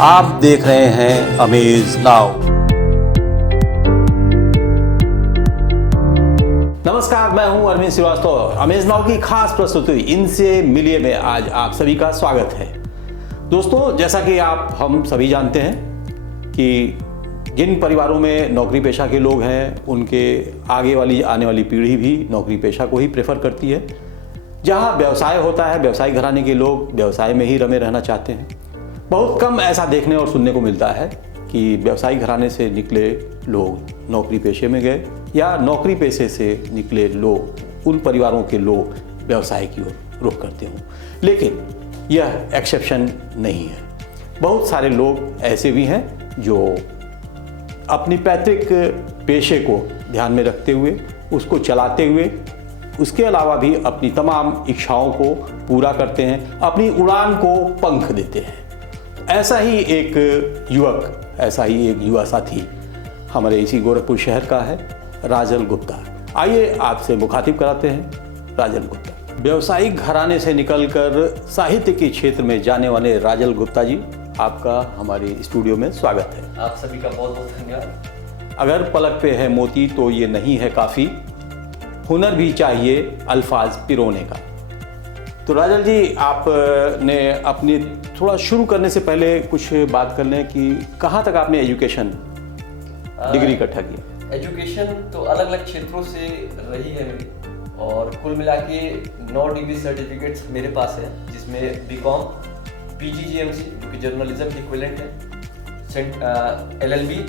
आप देख रहे हैं अमेज नाउ। नमस्कार, मैं हूं अरविंद श्रीवास्तव। अमेज नाउ की खास प्रस्तुति इनसे मिलिए में आज आप सभी का स्वागत है। दोस्तों, जैसा कि हम सभी जानते हैं कि जिन परिवारों में नौकरी पेशा के लोग हैं उनके आगे वाली आने वाली पीढ़ी भी नौकरी पेशा को ही प्रेफर करती है। जहां व्यवसाय होता है, व्यवसायिक घराने के लोग व्यवसाय में ही रमे रहना चाहते हैं। बहुत कम ऐसा देखने और सुनने को मिलता है कि व्यवसायिक घराने से निकले लोग नौकरी पेशे में गए या नौकरी पेशे से निकले लोग, उन परिवारों के लोग व्यवसाय की ओर रुख करते हों। लेकिन यह एक्सेप्शन नहीं है। बहुत सारे लोग ऐसे भी हैं जो अपनी पैतृक पेशे को ध्यान में रखते हुए, उसको चलाते हुए, उसके अलावा भी अपनी तमाम इच्छाओं को पूरा करते हैं, अपनी उड़ान को पंख देते हैं। ऐसा ही एक युवक, ऐसा ही एक युवा साथी हमारे इसी गोरखपुर शहर का है, राजल गुप्ता। आइए आपसे मुखातिब कराते हैं राजल गुप्ता। व्यवसायिक घराने से निकलकर साहित्य के क्षेत्र में जाने वाले राजल गुप्ता जी, आपका हमारे स्टूडियो में स्वागत है। आप सभी का बहुत बहुत धन्यवाद। अगर पलक पे है मोती तो ये नहीं है काफ़ी, हुनर भी चाहिए अल्फाज पिरोने का। तो राजल जी, आपने अपनी थोड़ा शुरू करने से पहले कुछ बात कर लें कि कहाँ तक आपने एजुकेशन डिग्री इकट्ठा किया? एजुकेशन तो अलग अलग क्षेत्रों से रही है मेरी, और कुल मिला के 9 डिग्री सर्टिफिकेट्स मेरे पास है, जिसमें बीकॉम, पीजीजीएमसी जो कि जर्नलिज्म के इक्विवेलेंट है, एलएलबी,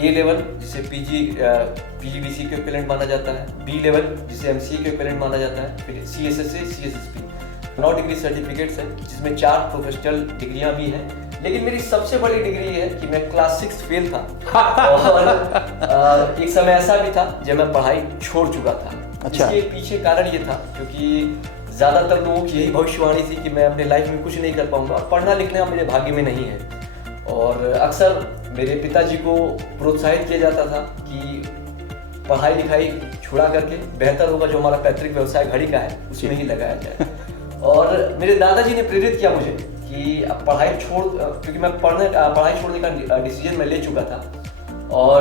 A-लेवल जिसे पीजीडीसी के इक्विवेलेंट माना जाता है, B-लेवल जिसे एमसीए के इक्विवेलेंट माना जाता है, फिर CSSA, CSSP। 9 डिग्री सर्टिफिकेट्स हैं, जिसमें 4 प्रोफेशनल डिग्रियां भी हैं। लेकिन मेरी सबसे बड़ी डिग्री है कि मैं क्लास 6 फेल था और एक समय ऐसा भी था जब मैं पढ़ाई छोड़ चुका था। अच्छा। इसके पीछे कारण ये था क्योंकि ज़्यादातर लोगों की यही भविष्यवाणी थी कि मैं अपने लाइफ में कुछ नहीं कर पाऊंगा, और पढ़ना लिखना मेरे भाग्य में नहीं है। और अक्सर मेरे पिताजी को प्रोत्साहित किया जाता था कि पढ़ाई लिखाई छुड़ा करके बेहतर होगा जो हमारा पैतृक व्यवसाय घड़ी का है उसमें ही लगाया जाए। और मेरे दादाजी ने प्रेरित किया मुझे कि अब पढ़ाई छोड़, क्योंकि मैं पढ़ाई छोड़ने का डिसीजन मैं ले चुका था। और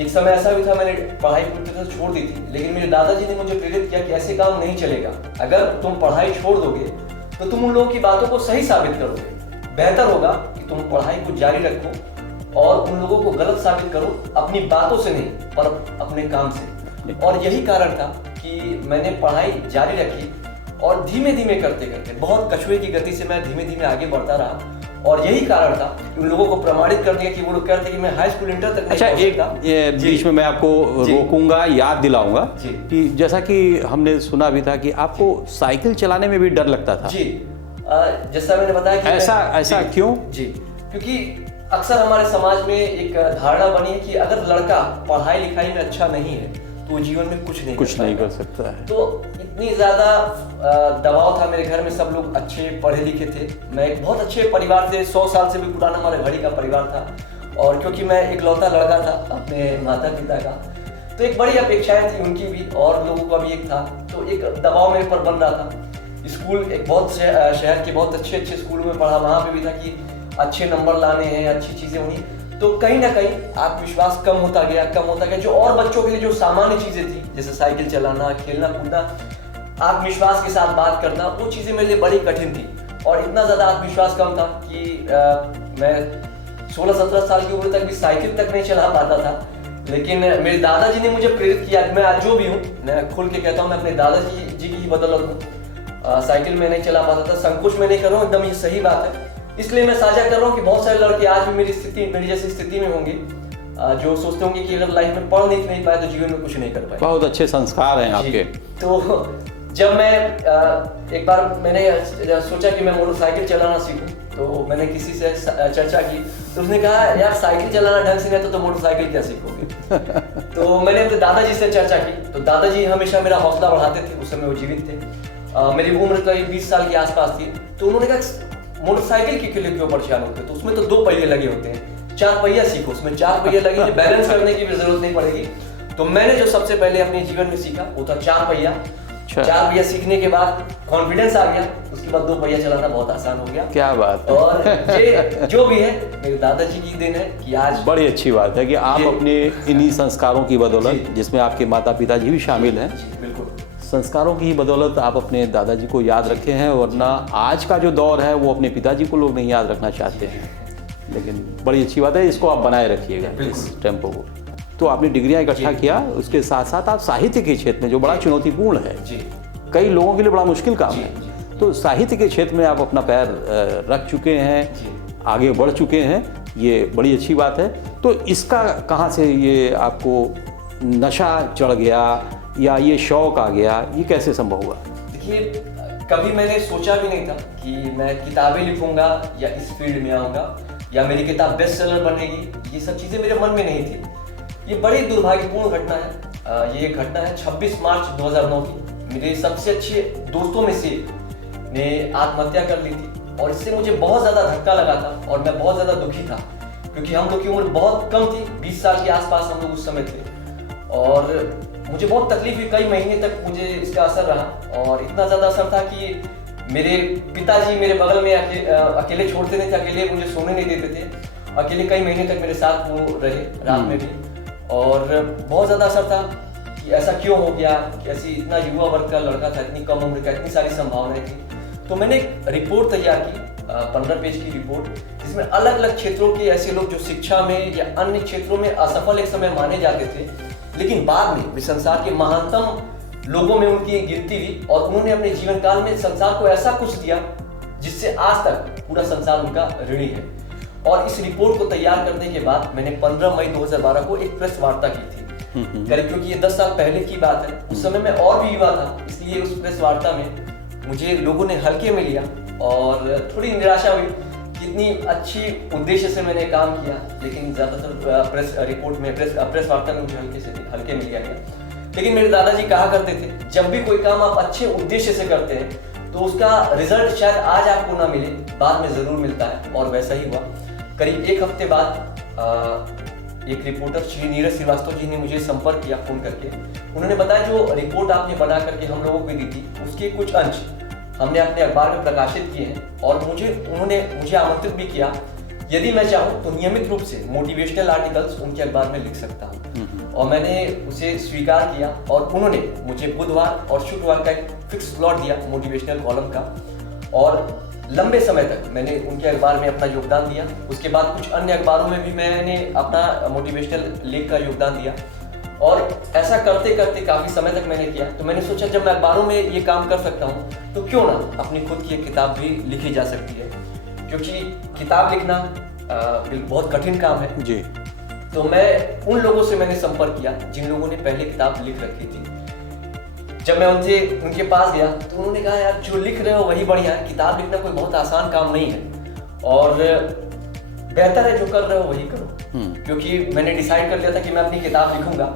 एक समय ऐसा भी था मैंने पढ़ाई पूरी तरह से छोड़ दी थी, लेकिन मेरे दादाजी ने मुझे प्रेरित किया कि ऐसे काम नहीं चलेगा। अगर तुम पढ़ाई छोड़ दोगे तो तुम उन लोगों की बातों को सही साबित करोगे। बेहतर होगा कि तुम पढ़ाई को जारी रखो और उन लोगों को गलत साबित करो, अपनी बातों से नहीं पर अपने काम से। और यही कारण था कि मैंने पढ़ाई जारी रखी, और धीमे धीमे करते करते, बहुत कछुए की गति से मैं धीमे धीमे आगे बढ़ता रहा। और यही कारण था कि उन लोगों को प्रमाणित कर दिया कि वो लोग कहते कि मैं हाई स्कूल इंटर तक नहीं पहुंच सकता। ये बीच में मैं आपको रोकूंगा, याद दिलाऊंगा कि जैसा कि हमने सुना भी था कि आपको साइकिल चलाने में भी डर लगता था। जी, जैसा मैंने बताया कि ऐसा क्यों? जी, क्योंकि अक्सर हमारे समाज में एक धारणा बनी है कि अगर लड़का पढ़ाई लिखाई में अच्छा नहीं है तो जीवन में कुछ नहीं कर सकता है। तो इतनी ज़्यादा दबाव था मेरे घर में। सब लोग अच्छे पढ़े लिखे थे, मैं एक बहुत अच्छे परिवार से, 100 साल से भी पुराना हमारे घड़ी का परिवार था। और क्योंकि मैं इकलौता लड़का था अपने माता पिता का, तो एक बड़ी अपेक्षाएं थी उनकी भी और लोगों का भी एक था। तो एक दबाव मेरे पर बन रहा था। स्कूल एक बहुत शहर के बहुत अच्छे स्कूलों में पढ़ा, वहाँ पे भी था कि अच्छे नंबर लाने हैं, अच्छी चीज़ें होनी। तो कहीं ना कहीं आत्मविश्वास कम होता गया। जो और बच्चों के लिए जो सामान्य चीज़ें थी, जैसे साइकिल चलाना, खेलना कूदना, आत्मविश्वास के साथ बात करना, वो चीज़ें मेरे लिए बड़ी कठिन थी। और इतना ज़्यादा आत्मविश्वास कम था कि मैं 16-17 साल की उम्र तक भी साइकिल तक नहीं चला पाता था। लेकिन मेरे दादाजी ने मुझे प्रेरित किया। मैं आज जो भी हूँ, मैं खुल के कहता हूँ, मैं अपने दादाजी की ही बदौलत हूँ। साइकिल में नहीं चला पाता था, संकोच में नहीं कर रहा हूँ, एकदम ये सही बात है। इसलिए मैं साझा कर रहा हूँ कि बहुत सारे लड़के आज भी मेरी जैसी स्थिति में होंगे, जो सोचते होंगे कि अगर लाइफ में पढ़ लिख नहीं पाए तो जीवन में कुछ नहीं कर पाए। बहुत अच्छे संस्कार हैं आपके। तो जब मैं एक बार मैंने सोचा कि मैं मोटरसाइकिल चलाना सीखूं, तो मैंने किसी से चर्चा की, तो उसने कहा यार साइकिल चलाना ढंग से नहीं तो मोटरसाइकिल क्या सीखोगे। तो मैंने अपने दादाजी से चर्चा की, तो दादाजी हमेशा मेरा हौसला बढ़ाते थे। उस समय वो जीवित थे, मेरी उम्र करीब 20 साल के आसपास थी। तो उन्होंने कहा मोटरसाइकिल के लिए क्यों परेशान होते, तो उसमें तो 2 पहिए लगे होते हैं, 4 पहिया सीखो, उसमें 4 पहिए लगे, बैलेंस करने की भी जरूरत नहीं पड़ेगी। तो मैंने जो सबसे पहले अपने जीवन में सीखा वो था 4 पहिया। अच्छा। 4 पहिया सीखने के बाद कॉन्फिडेंस आ गया, उसके बाद 2 पहिया चलाना बहुत आसान हो गया। क्या बात है। और ये जो भी है मेरे दादाजी की देन है कि आज बड़ी अच्छी बात है कि आप जी। अपने इन्हीं संस्कारों की बदौलत, जी। जिसमें आपके माता पिताजी भी शामिल हैं, जी, बिल्कुल संस्कारों की ही बदौलत आप अपने दादाजी को याद रखे हैं, वरना आज का जो दौर है वो अपने पिताजी को लोग नहीं याद रखना चाहते हैं। लेकिन बड़ी अच्छी बात है, इसको आप बनाए रखिएगा, इस टेम्पो को। तो आपने डिग्रियां इकट्ठा किया, उसके साथ साथ आप साहित्य के क्षेत्र में, जो बड़ा चुनौतीपूर्ण है, जी कई लोगों के लिए बड़ा मुश्किल काम जी, है, जी। तो साहित्य के क्षेत्र में आप अपना पैर रख चुके हैं, जी। आगे बढ़ चुके हैं, ये बड़ी अच्छी बात है। तो इसका कहाँ से ये आपको नशा चढ़ गया या ये शौक आ गया, ये कैसे संभव हुआ? देखिए, कभी मैंने सोचा भी नहीं था कि मैं किताबें लिखूंगा या इस फील्ड में आऊँगा या मेरी किताब बेस्ट सेलर बनेगी। ये सब चीज़ें मेरे मन में नहीं थी। ये बड़ी दुर्भाग्यपूर्ण घटना है। ये घटना है 26 मार्च 2009 की। मेरे सबसे अच्छे दोस्तों में से ने आत्महत्या कर ली थी और इससे मुझे बहुत ज़्यादा धक्का लगा था और मैं बहुत ज़्यादा दुखी था, क्योंकि हम लोग की उम्र बहुत कम थी, 20 साल के आसपास हम लोग उस समय थे। और मुझे बहुत तकलीफ हुई, कई महीने तक मुझे इसका असर रहा और इतना ज़्यादा असर था कि मेरे पिताजी मेरे बगल में अकेले छोड़ते नहीं थे, अकेले मुझे सोने नहीं देते थे, अकेले कई महीने तक मेरे साथ वो रहे, रात में भी। और बहुत ज़्यादा असर था कि ऐसा क्यों हो गया, कि ऐसी इतना युवा वर्ग का लड़का था, इतनी कम उम्र का, इतनी सारी संभावनाएं थी। तो मैंने एक रिपोर्ट तैयार की, 15 पेज की रिपोर्ट, जिसमें अलग अलग क्षेत्रों के ऐसे लोग जो शिक्षा में या अन्य क्षेत्रों में असफल एक समय माने जाते थे, लेकिन बाद में वे संसार के महानतम लोगों में उनकी गिनती हुई और उन्होंने अपने जीवन काल में संसार को ऐसा कुछ दिया जिससे आज तक पूरा संसार उनका ऋणी है। और इस रिपोर्ट को तैयार करने के बाद मैंने 15 मई 2012 को एक प्रेस वार्ता की थी, करीब, क्योंकि ये 10 साल पहले की बात है। उस समय मैं और भी युवा था, इसलिए उस प्रेस वार्ता में मुझे लोगों ने हल्के में लिया और थोड़ी निराशा हुई कि इतनी अच्छी उद्देश्य से मैंने काम किया, लेकिन ज़्यादातर प्रेस रिपोर्ट में, प्रेस वार्ता में मुझे हल्के में लिया गया। लेकिन मेरे दादाजी कहा करते थे, जब भी कोई काम आप अच्छे उद्देश्य से करते हैं तो उसका रिजल्ट शायद आज आपको ना मिले, बाद में ज़रूर मिलता है। और वैसा ही हुआ। करीब 1 हफ्ते बाद एक रिपोर्टर श्री नीरज श्रीवास्तव जी ने मुझे संपर्क किया फ़ोन करके। उन्होंने बताया जो रिपोर्ट आपने बना करके हम लोगों को दी थी, उसके कुछ अंश हमने अपने अखबार में प्रकाशित किए हैं और उन्होंने मुझे आमंत्रित भी किया, यदि मैं चाहूँ तो नियमित रूप से मोटिवेशनल आर्टिकल्स उनके अखबार में लिख सकता हूँ। और मैंने उसे स्वीकार किया और उन्होंने मुझे बुधवार और शुक्रवार का एक फिक्स स्लॉट दिया मोटिवेशनल कॉलम का, और लंबे समय तक मैंने उनके अखबार में अपना योगदान दिया। उसके बाद कुछ अन्य अखबारों में भी मैंने अपना मोटिवेशनल लेख का योगदान दिया और ऐसा करते करते काफ़ी समय तक मैंने किया। तो मैंने सोचा, जब मैं अखबारों में ये काम कर सकता हूँ तो क्यों ना अपनी खुद की एक किताब भी लिखी जा सकती है, क्योंकि किताब लिखना बहुत कठिन काम है जी। तो मैं उन लोगों से मैंने संपर्क किया जिन लोगों ने पहले किताब लिख रखी थी। जब मैं उनके पास गया तो उन्होंने कहा, यार जो लिख रहे हो वही बढ़िया है, किताब लिखना कोई बहुत आसान काम नहीं है और बेहतर है जो कर रहे हो वही करो। क्योंकि मैंने डिसाइड कर लिया था कि मैं अपनी किताब लिखूंगा।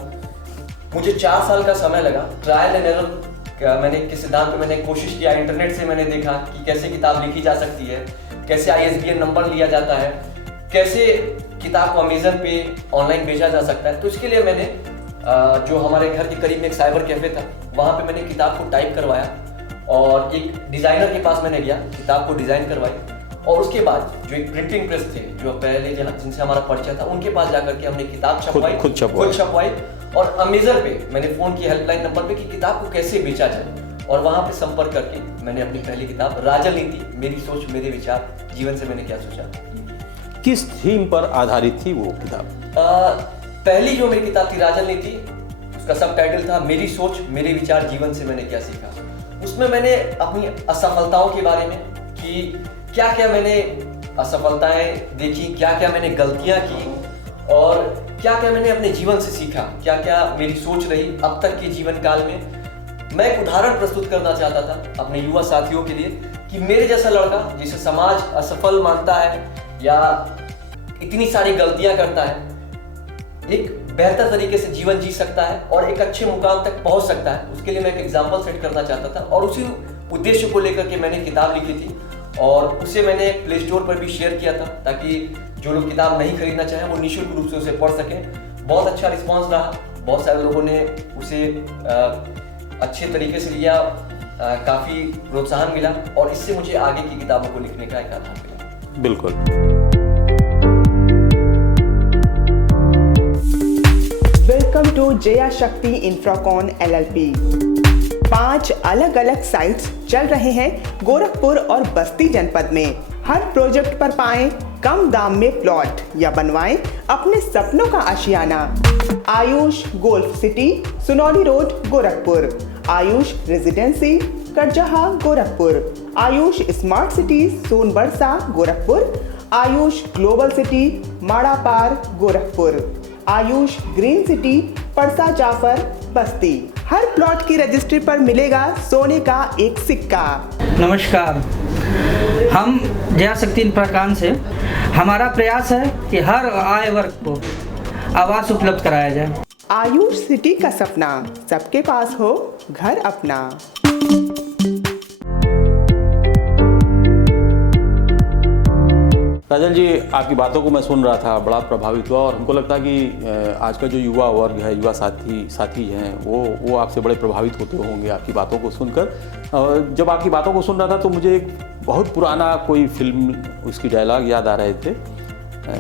मुझे 4 साल का समय लगा, ट्रायल एंड एरर मैंने के सिद्धांत पे मैंने कोशिश किया। इंटरनेट से मैंने देखा कि कैसे किताब लिखी जा सकती है, कैसे ISBN नंबर लिया जाता है, कैसे किताब को अमेज़न पे ऑनलाइन भेजा जा सकता है। तो इसके लिए मैंने जो हमारे घर के करीब में एक साइबर कैफे था, वहाँ पे मैंने किताब को टाइप करवाया और एक डिज़ाइनर के पास मैंने गया, किताब को डिज़ाइन करवाई। और उसके बाद जो एक प्रिंटिंग प्रेस थे जो पहले जिनसे हमारा परिचय था, उनके पास जाकर के हमने किताब छपवाई, खुद छपवाई। और अमेज़न पे मैंने फ़ोन किया हेल्पलाइन नंबर पे कि किताब को कैसे बेचा जाए, और वहाँ पे संपर्क करके मैंने अपनी पहली किताब राजनीति, मेरी सोच मेरे विचार, जीवन से मैंने क्या सोचा। किस थीम पर आधारित थी वो किताब? पहली जो मेरी किताब थी राजनीति, उसका सब टाइटल था मेरी सोच मेरे विचार, जीवन से मैंने क्या सीखा। उसमें मैंने अपनी असफलताओं के बारे में कि क्या क्या मैंने असफलताएं देखी, क्या क्या मैंने गलतियां की और क्या क्या मैंने अपने जीवन से सीखा, क्या क्या मेरी सोच रही अब तक के जीवन काल में। मैं एक उदाहरण प्रस्तुत करना चाहता था अपने युवा साथियों के लिए कि मेरे जैसा लड़का जिसे समाज असफल मानता है या इतनी सारी गलतियां करता है, एक बेहतर तरीके से जीवन जी सकता है और एक अच्छे मुकाम तक पहुंच सकता है। उसके लिए मैं एक एग्जाम्पल सेट करना चाहता था और उसी उद्देश्य को लेकर के मैंने किताब लिखी थी और उसे मैंने प्ले स्टोर पर भी शेयर किया था ताकि जो लोग किताब नहीं खरीदना चाहें वो निःशुल्क रूप से उसे पढ़ सकें। बहुत अच्छा रिस्पांस रहा, बहुत सारे लोगों ने उसे अच्छे तरीके से लिया, काफ़ी प्रोत्साहन मिला और इससे मुझे आगे की किताबों को लिखने का एक आधार मिला। बिल्कुल। वेलकम टू जया शक्ति इंफ्राकॉन LLP। 5 अलग अलग साइट्स चल रहे हैं गोरखपुर और बस्ती जनपद में। हर प्रोजेक्ट पर पाएं कम दाम में प्लॉट या बनवाएं अपने सपनों का आशियाना। Ayush golf city, Sunauli road, Gorakhpur. Ayush residency, Karjaha, Gorakhpur. Ayush smart city, Sonbarsa, Gorakhpur. Ayush global city, Marapar, Gorakhpur. Ayush green city, Parsa Jafar, Basti. हर प्लॉट की रजिस्ट्री पर मिलेगा सोने का एक सिक्का। नमस्कार, हम जया शक्ति इंफ्राकॉन से। हमारा प्रयास है कि हर आय वर्ग को आवास उपलब्ध कराया जाए। आयुष सिटी का सपना, सबके पास हो घर अपना। राजल जी, आपकी बातों को मैं सुन रहा था, बड़ा प्रभावित हुआ और हमको लगता है कि आज का जो युवा वर्ग है, युवा साथी हैं, वो आपसे बड़े प्रभावित होते होंगे आपकी बातों को सुनकर। जब आपकी बातों को सुन रहा था तो मुझे एक बहुत पुराना कोई फिल्म, उसकी डायलॉग याद आ रहे थे।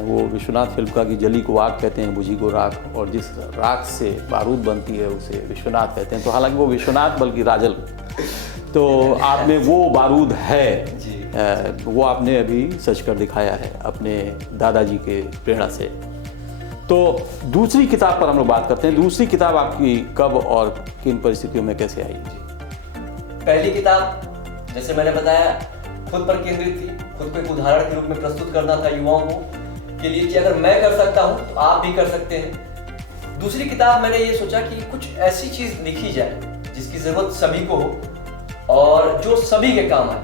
वो विश्वनाथ फिल्म का कि जली को आग कहते हैं, बुझी को राख, और जिस राख से बारूद बनती है उसे विश्वनाथ कहते हैं। तो हालांकि वो विश्वनाथ बल्कि राजल, तो आप में वो बारूद है जी। वो आपने अभी सच कर दिखाया है अपने दादाजी के प्रेरणा से। तो दूसरी किताब पर हम लोग बात करते हैं। दूसरी किताब आपकी कब और किन परिस्थितियों में कैसे आई? पहली किताब, जैसे मैंने बताया, खुद पर केंद्रित थी। खुद को एक उदाहरण के रूप में प्रस्तुत करना था युवाओं को के लिए कि अगर मैं कर सकता हूं तो आप भी कर सकते हैं। दूसरी किताब मैंने ये सोचा कि कुछ ऐसी चीज लिखी जाए जिसकी जरूरत सभी को हो और जो सभी के काम आए।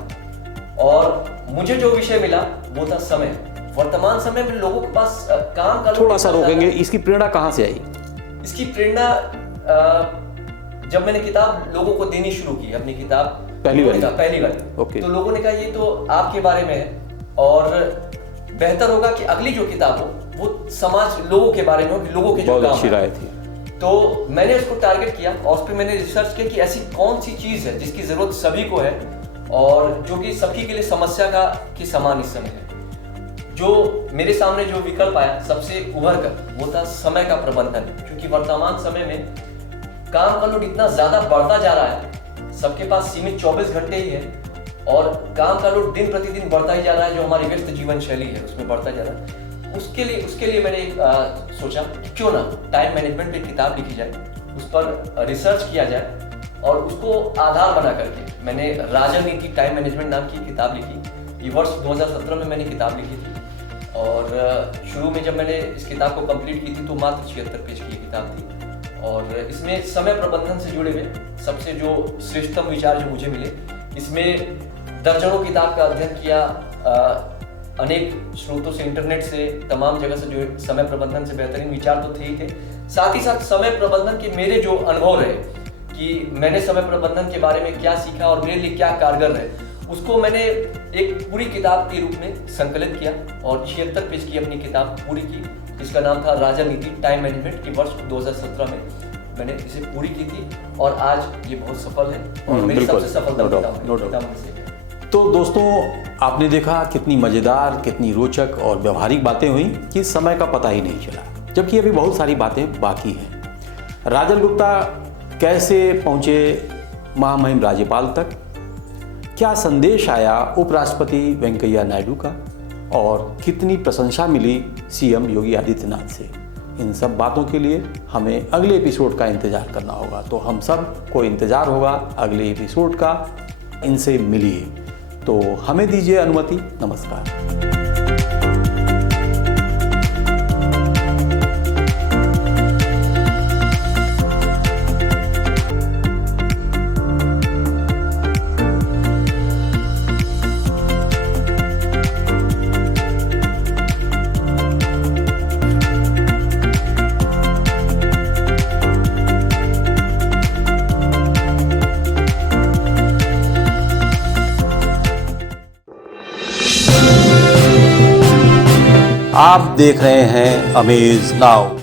और मुझे जो विषय मिला वो था समय। वर्तमान समय में लोगों के पास काम का, थोड़ा सा रोकेंगे, इसकी प्रेरणा कहाँ से आई? इसकी प्रेरणा जब मैंने किताब लोगों को देनी शुरू की, अपनी किताब पहली बार तो लोगों ने कहा ये तो आपके बारे में है और बेहतर होगा कि अगली जो किताब हो वो समाज, लोगों के बारे में हो, लोगों के जो काम अच्छी राय थी। तो मैंने उसको टारगेट किया और उस पर मैंने रिसर्च किया कि ऐसी कौन सी चीज है जिसकी जरूरत सभी को है और जो कि सभी के लिए समस्या की समान इस समय है। जो मेरे सामने जो विकल्प आया सबसे उभर कर वो था समय का प्रबंधन। क्योंकि वर्तमान समय में काम का लोड इतना ज्यादा बढ़ता जा रहा है, सबके पास सीमित 24 घंटे ही है और काम का लोड दिन प्रतिदिन बढ़ता ही जा रहा है। जो हमारी व्यस्त जीवन शैली है उसमें बढ़ता जा रहा है। उसके लिए मैंने सोचा क्यों ना टाइम मैनेजमेंट पे किताब लिखी जाए, उस पर रिसर्च किया जाए और उसको आधार बना करके मैंने राजनीति टाइम मैनेजमेंट नाम की किताब लिखी। ये वर्ष 2017 में मैंने किताब लिखी थी और शुरू में जब मैंने इस किताब को कंप्लीट की थी तो मात्र 76 पेज की किताब थी। और इसमें समय प्रबंधन से जुड़े हुए सबसे जो श्रेष्ठतम विचार जो मुझे मिले, इसमें दर्जनों किताब का अध्ययन किया, अनेक स्रोतों से, इंटरनेट से, तमाम जगह से जो समय प्रबंधन से बेहतरीन विचार तो थे ही थे। साथ ही साथ समय प्रबंधन के मेरे जो अनुभव रहे कि मैंने समय प्रबंधन के बारे में क्या सीखा और मेरे लिए क्या कारगर रहे, उसको मैंने एक पूरी किताब के रूप में संकलित किया और 76 पेज की अपनी किताब पूरी की, जिसका नाम था राजनीति टाइम मैनेजमेंट, की वर्ष 2017 में मैंने इसे पूरी की थी और आज ये बहुत सफल है और मेरी सबसे सफल किताब में से। तो दोस्तों, आपने देखा कितनी मज़ेदार, कितनी रोचक और व्यवहारिक बातें हुई कि समय का पता ही नहीं चला, जबकि अभी बहुत सारी बातें बाकी हैं। राजल गुप्ता कैसे पहुंचे महामहिम राज्यपाल तक, क्या संदेश आया उपराष्ट्रपति वेंकैया नायडू का और कितनी प्रशंसा मिली सीएम योगी आदित्यनाथ से, इन सब बातों के लिए हमें अगले एपिसोड का इंतज़ार करना होगा। तो हम सब को इंतज़ार होगा अगले एपिसोड का। इनसे मिलिए। तो हमें दीजिए अनुमति। नमस्कार। आप देख रहे हैं अमेज नाउ।